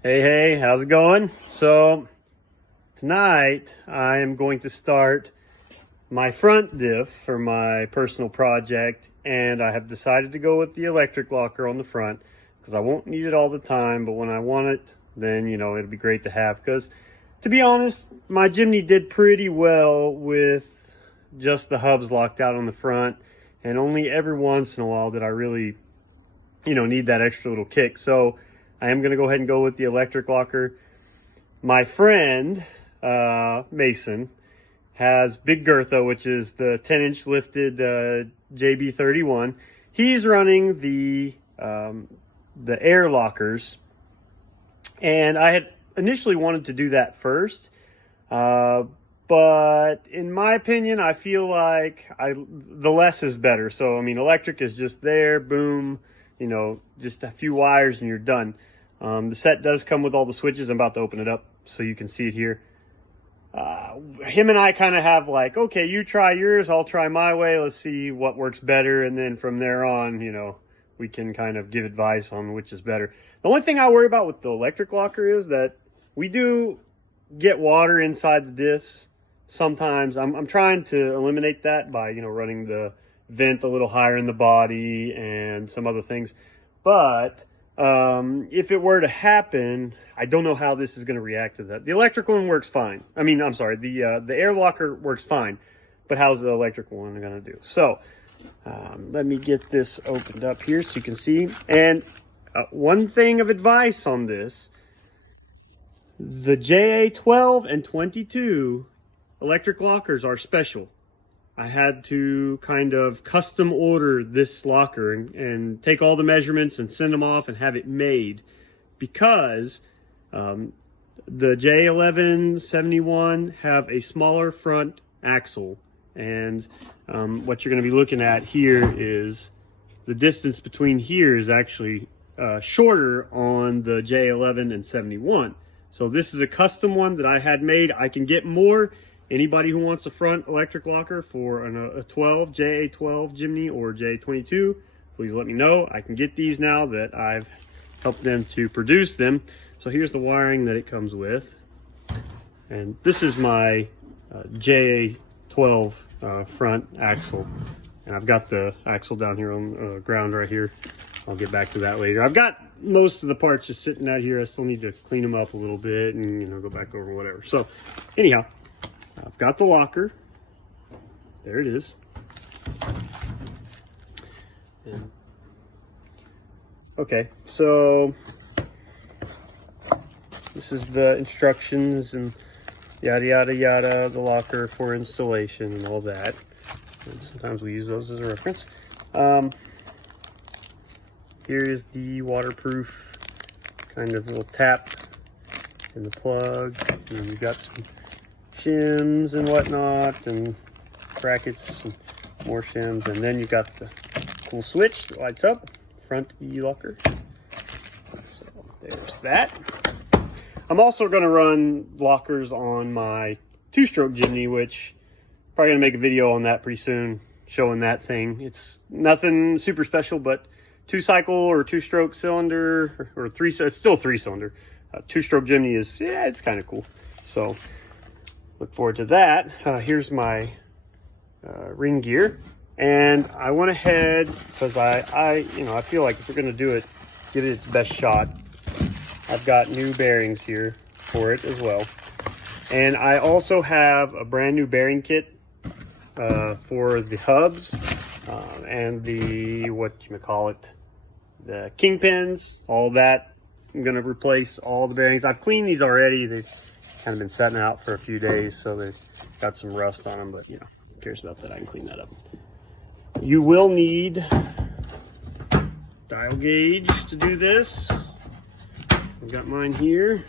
Hey, how's it going? So tonight I am going to start my front diff for my personal project, and I have decided to go with the electric locker on the front because I won't need it all the time, but when I want it, then it'll be great to have. Because to be honest, my Jimny did pretty well with just the hubs locked out on the front, and only every once in a while did I really need that extra little kick. So I am going to go ahead and go with the electric locker. My friend, Mason, has Big Girtha, which is the 10-inch lifted JB31. He's running the air lockers. And I had initially wanted to do that first. But in my opinion, I feel like the less is better. So, I mean, electric is just there, boom, just a few wires and you're done. The set does come with all the switches. I'm about to open it up so you can see it here. Him and I kind of have like, okay, you try yours, I'll try my way. Let's see what works better. And then from there on, we can kind of give advice on which is better. The only thing I worry about with the electric locker is that we do get water inside the diffs sometimes. I'm trying to eliminate that by, running the vent a little higher in the body and some other things. But if it were to happen, I don't know how this is going to react to that. The electric one works fine. I mean, I'm sorry, the air locker works fine, but how's the electric one going to do? So let me get this opened up here so you can see. And one thing of advice on this, the JA12 and 22 electric lockers are special. I had to kind of custom order this locker and take all the measurements and send them off and have it made because the J1171 have a smaller front axle. And what you're going to be looking at here is the distance between here is actually shorter on the J11 and 71. So this is a custom one that I had made. I can get more. Anybody who wants a front electric locker for a 12, JA12 Jimny or J22, please let me know. I can get these now that I've helped them to produce them. So here's the wiring that it comes with. And this is my JA12 front axle. And I've got the axle down here on the ground right here. I'll get back to that later. I've got most of the parts just sitting out here. I still need to clean them up a little bit and go back over whatever. So anyhow, I've got the locker. There it is. And, okay, so this is the instructions and yada yada yada, the locker for installation and all that. And sometimes we use those as a reference. Here is the waterproof kind of little tap in the plug, and we've got some shims and whatnot and brackets and more shims, and then you've got the cool switch that lights up front e-locker. So there's that. I'm also going to run lockers on my two-stroke Jimny, which probably going to make a video on that pretty soon showing that thing. It's nothing super special, but two-cycle or two-stroke cylinder or three, it's still three-cylinder. Two-stroke Jimny is, yeah, it's kind of cool. So look forward to that. Here's my ring gear, and I went ahead because I feel like if we're going to do it, give it its best shot. I've got new bearings here for it as well, and I also have a brand new bearing kit for the hubs and the the kingpins, all that. I'm going to replace all the bearings. I've cleaned these already. They've kind of been sitting out for a few days, so they've got some rust on them, but who cares about that? I can clean that up. You will need dial gauge to do this. I've got mine here.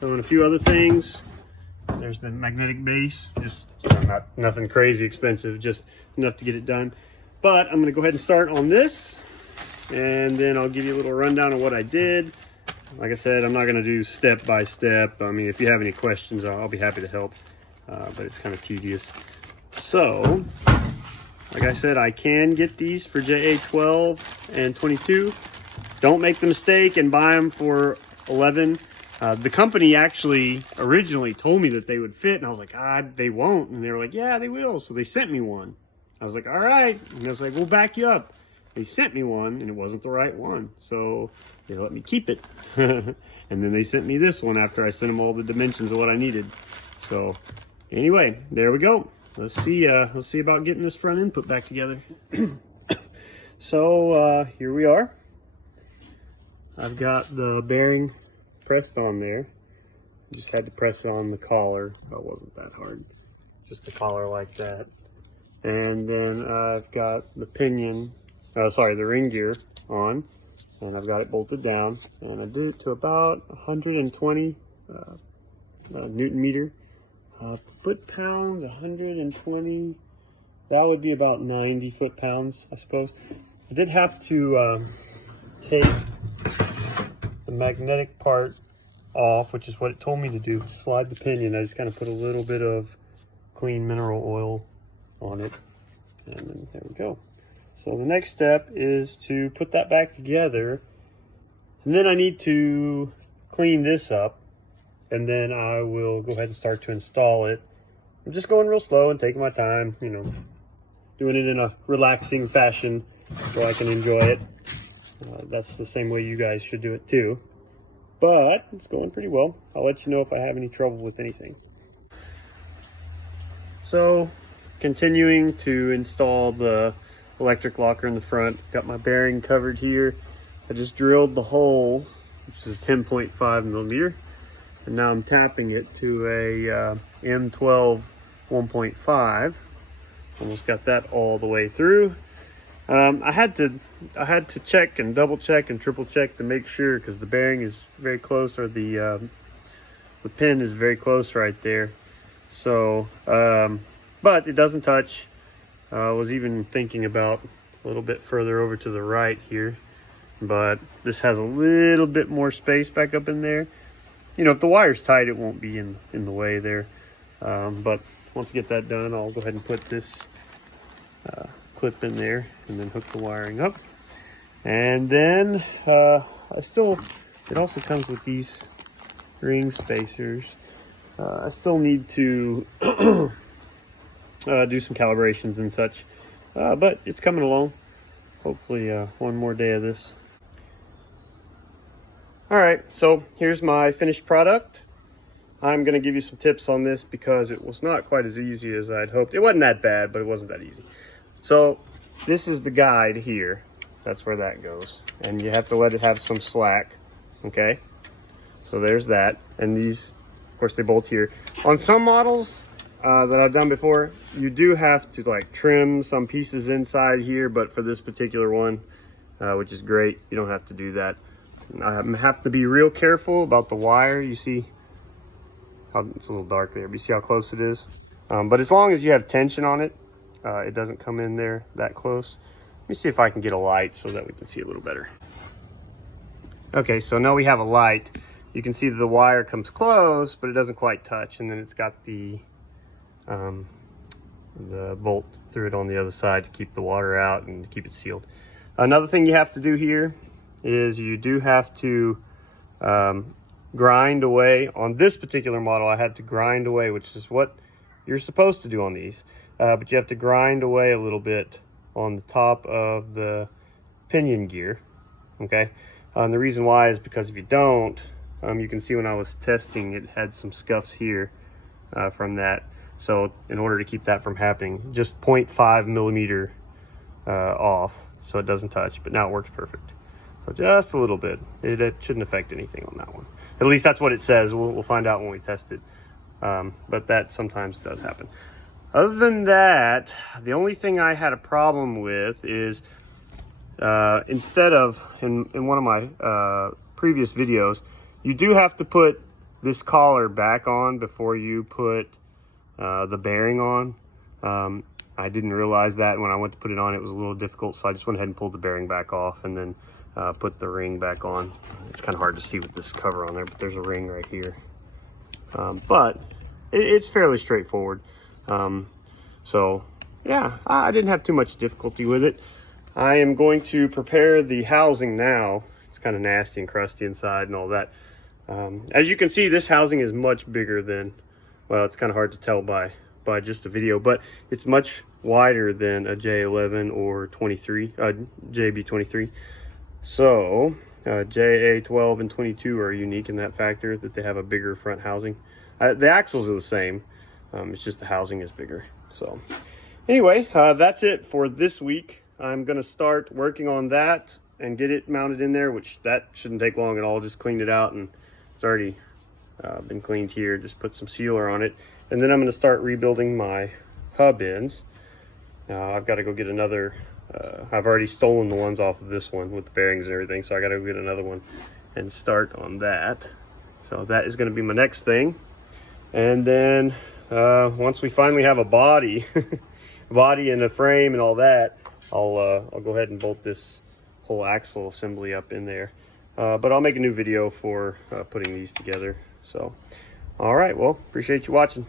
So, and a few other things. There's the magnetic base, just nothing crazy expensive, just enough to get it done. But I'm gonna go ahead and start on this, and then I'll give you a little rundown of what I did. Like I said, I'm not gonna do step by step. I mean, if you have any questions, I'll be happy to help, but it's kind of tedious. So, like I said, I can get these for JA12 and 22. Don't make the mistake and buy them for 11. The company actually originally told me that they would fit, and I was like, they won't. And they were like, yeah, they will. So they sent me one. I was like, all right. And I was like, we'll back you up. They sent me one, and it wasn't the right one. So they let me keep it. And then they sent me this one after I sent them all the dimensions of what I needed. So anyway, there we go. Let's see about getting this front end put back together. So here we are. I've got the bearing pressed on there. Just had to press it on the collar. That wasn't that hard. Just the collar like that. And then I've got the pinion, the ring gear on, and I've got it bolted down. And I did it to about 120 Newton meter. Foot pounds, 120. That would be about 90 foot pounds, I suppose. I did have to take the magnetic part off, which is what it told me to do. Slide the pinion. I just kind of put a little bit of clean mineral oil on it, and then there we go. So the next step is to put that back together, and then I need to clean this up, and then I will go ahead and start to install it. I'm just going real slow and taking my time, you know, doing it in a relaxing fashion so I can enjoy it. That's the same way you guys should do it too. But it's going pretty well. I'll let you know if I have any trouble with anything. So, continuing to install the electric locker in the front. Got my bearing covered here. I just drilled the hole, which is 10.5 millimeter. And now I'm tapping it to a M12 1.5. Almost got that all the way through. I had to check and double check and triple check to make sure, because the bearing is very close, or the pin is very close right there. So, but it doesn't touch. I was even thinking about a little bit further over to the right here, but this has a little bit more space back up in there. You know, if the wire's tight, it won't be in the way there. But once I get that done, I'll go ahead and put this clip in there and then hook the wiring up. And then it also comes with these ring spacers. I still need to do some calibrations and such, but it's coming along. Hopefully one more day of this. All right, so here's my finished product. I'm gonna give you some tips on this because it was not quite as easy as I'd hoped. It wasn't that bad, but it wasn't that easy. So this is the guide here. That's where that goes. And you have to let it have some slack, okay? So there's that. And these, of course, they bolt here. On some models that I've done before, you do have to like trim some pieces inside here, but for this particular one, which is great, you don't have to do that. I have to be real careful about the wire. You see how it's a little dark there, but you see how close it is? But as long as you have tension on it, it doesn't come in there that close. Let me see if I can get a light so that we can see a little better. Okay, so now we have a light. You can see that the wire comes close, but it doesn't quite touch, and then it's got the bolt through it on the other side to keep the water out and to keep it sealed. Another thing you have to do here is you do have to grind away. On this particular model, I had to grind away, which is what you're supposed to do on these. But you have to grind away a little bit on the top of the pinion gear, okay? And the reason why is because if you don't, you can see when I was testing, it had some scuffs here from that. So in order to keep that from happening, just 0.5 millimeter off so it doesn't touch, but now it works perfect. So just a little bit. It shouldn't affect anything on that one. At least that's what it says. We'll find out when we test it. But that sometimes does happen. Other than that, the only thing I had a problem with is instead of, in one of my previous videos, you do have to put this collar back on before you put the bearing on. I didn't realize that when I went to put it on, it was a little difficult, so I just went ahead and pulled the bearing back off and then put the ring back on. It's kind of hard to see with this cover on there, but there's a ring right here. But it's fairly straightforward. So yeah, I didn't have too much difficulty with it. I am going to prepare the housing now. It's kind of nasty and crusty inside and all that. As you can see, this housing is much bigger than, well, it's kind of hard to tell by just a video, but it's much wider than a J11 or 23, JB23. So JA12 and 22 are unique in that factor, that they have a bigger front housing. The axles are the same, it's just the housing is bigger. So anyway, that's it for this week. I'm gonna start working on that and get it mounted in there, which that shouldn't take long at all. Just cleaned it out and it's already been cleaned here. Just put some sealer on it. And then I'm going to start rebuilding my hub ends. I've got to go get another, I've already stolen the ones off of this one with the bearings and everything, so I got to go get another one and start on that. So that is going to be my next thing. And then once we finally have a body, body and a frame and all that, I'll go ahead and bolt this whole axle assembly up in there. But I'll make a new video for putting these together. So, all right, well, appreciate you watching.